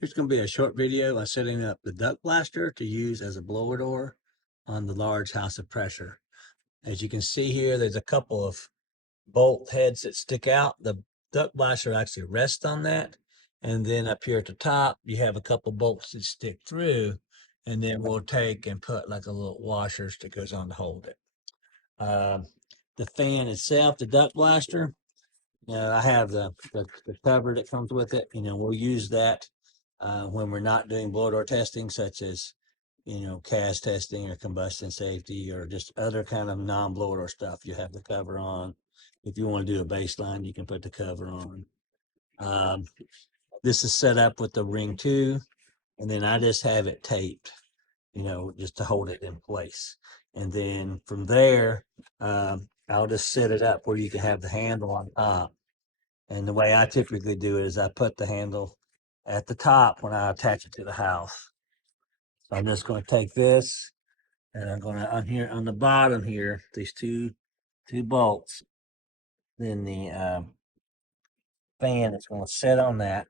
Here's going to be a short video on setting up the duct blaster to use as a blower door on the large house of pressure. As you can see here, there's a couple of bolt heads that stick out. The duct blaster actually rests on that. And then up here at the top, you have a couple bolts that stick through. And then we'll take and put like a little washers that goes on to hold it. The fan itself, the duct blaster, I have the cover that comes with it. We'll use that when we're not doing blower door testing, such as, CAS testing or combustion safety or just other kind of non-blower door stuff. You have the cover on. If you want to do a baseline, you can put the cover on. This is set up with the ring 2, and then I just have it taped, just to hold it in place. And then from there, I'll just set it up where you can have the handle on top. And the way I typically do it is I put the handle at the top when I attach it to the house. So I'm just going to take this and I'm going to on the bottom here, these two bolts. Then the fan is going to sit on that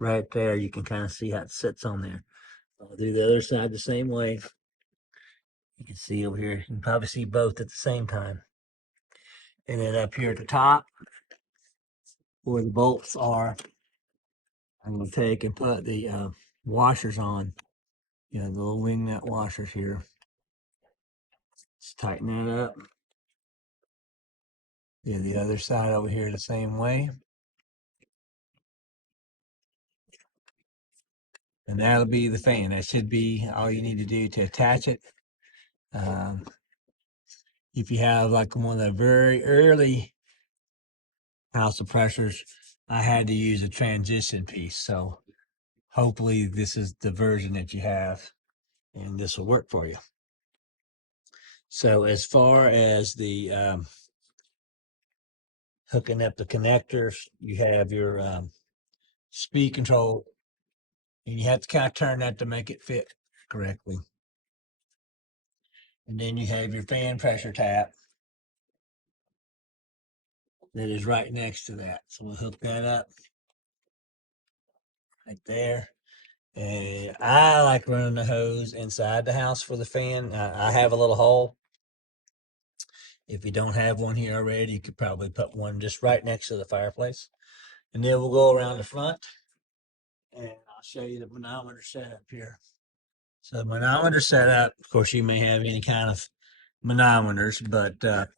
right there. You can kind of see how it sits on there. I'll do the other side the same way. You can see over here, you can probably see both at the same time. And then up here at the top, where the bolts are, I'm going to take and put the washers on. The little wing nut washers here. Let's tighten that up. Do the other side over here the same way. And that'll be the fan. That should be all you need to do to attach it. If you have like one of the very early house of pressures, I had to use a transition piece. So hopefully this is the version that you have and this will work for you. So as far as the hooking up the connectors, you have your speed control, and you have to kind of turn that to make it fit correctly. And then you have your fan pressure tap that is right next to that. So we'll hook that up right there. And I like running the hose inside the house for the fan. I have a little hole. If you don't have one here already, you could probably put one just right next to the fireplace. And then we'll go around the front and I'll show you the manometer setup here. So the manometer setup, of course, you may have any kind of manometers, but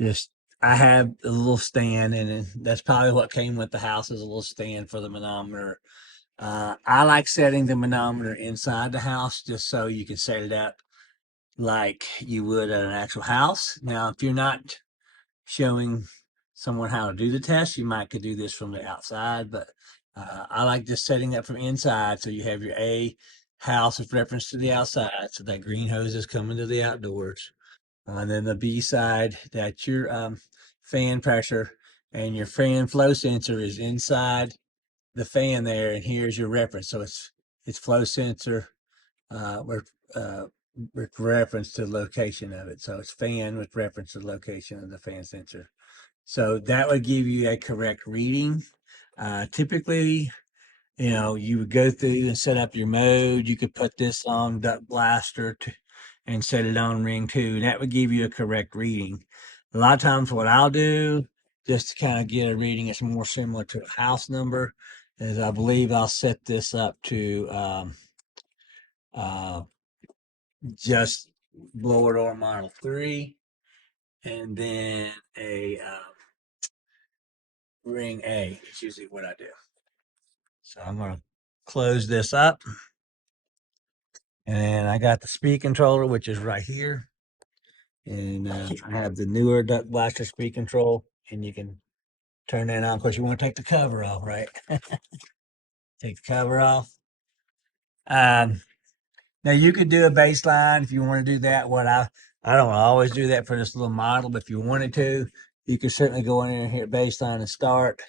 just I have a little stand, and that's probably what came with the house, is a little stand for the manometer. I like setting the manometer inside the house just so you can set it up like you would at an actual house. Now, if you're not showing someone how to do the test, you might could do this from the outside, but I like just setting up from inside. So you have your A house with reference to the outside. So that green hose is coming to the outdoors. And then the B side, that's your fan pressure, and your fan flow sensor is inside the fan there. And here's your reference. So it's flow sensor with reference to the location of it. So it's fan with reference to the location of the fan sensor. So that would give you a correct reading. Typically, you would go through and set up your mode. You could put this on duct blaster and set it on ring 2. And that would give you a correct reading. A lot of times what I'll do, just to kind of get a reading that's more similar to a house number, is I believe I'll set this up to just blower door model 3, and then a ring A is usually what I do. So I'm going to close this up. And I got the speed controller, which is right here. And I have the newer duct blaster speed control, and you can turn that on. Of course, you want to take the cover off, right? Take the cover off. Now you could do a baseline if you want to do that. I don't always do that for this little model, but if you wanted to, you could certainly go in and hit baseline and start,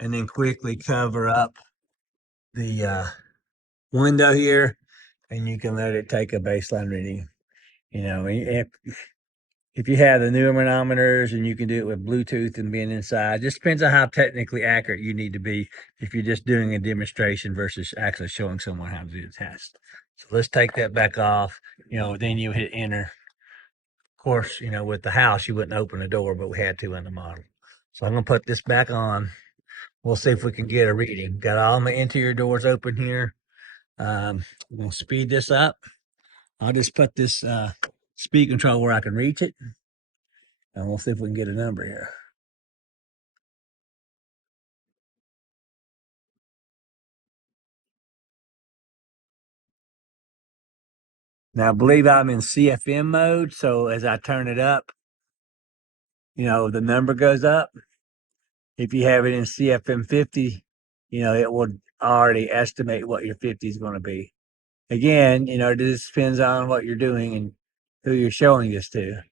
and then quickly cover up the window here, and you can let it take a baseline reading. If if you have the newer manometers and you can do it with Bluetooth and being inside, just depends on how technically accurate you need to be if you're just doing a demonstration versus actually showing someone how to do the test. So let's take that back off. Then you hit enter. Of course, with the house, you wouldn't open the door, but we had to in the model. So I'm going to put this back on. We'll see if we can get a reading. Got all my interior doors open here. I'm going to speed this up. I'll just put this speed control where I can reach it. And we'll see if we can get a number here. Now, I believe I'm in CFM mode. So as I turn it up, the number goes up. If you have it in CFM 50, it will already estimate what your 50 is going to be. Again, this depends on what you're doing and who you're showing this to.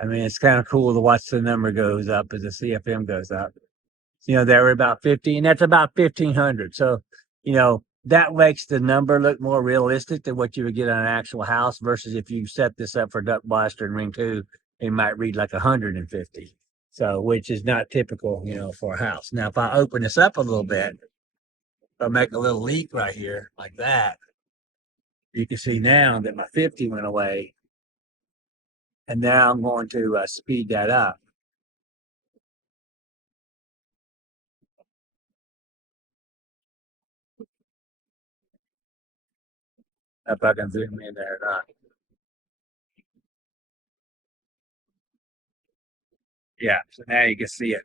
I mean, it's kind of cool to watch the number goes up as the CFM goes up. They were about 50, and that's about 1,500. So, that makes the number look more realistic than what you would get on an actual house versus if you set this up for Duck Blaster and Ring 2, it might read like 150. So, which is not typical, for a house. Now, if I open this up a little bit, if I make a little leak right here like that, you can see now that my 50 went away. And now I'm going to speed that up. If I can zoom in there or not. Yeah, so now you can see it.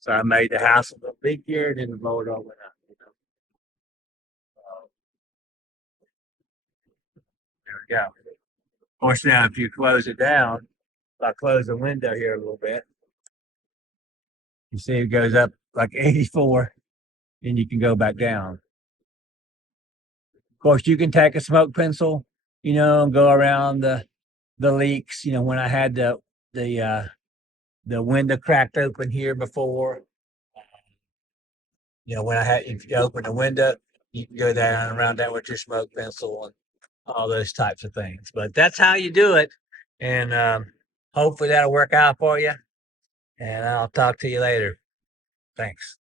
So I made the house a little big here, and then the motor all went up. There we go. Of course, now if you close it down, if I close the window here a little bit, you see it goes up like 84, and you can go back down. Of course, you can take a smoke pencil, and go around the leaks. When I had the window cracked open here before, when if you open the window, you can go down around that with your smoke pencil and all those types of things. But that's how you do it. And hopefully that'll work out for you. And I'll talk to you later. Thanks.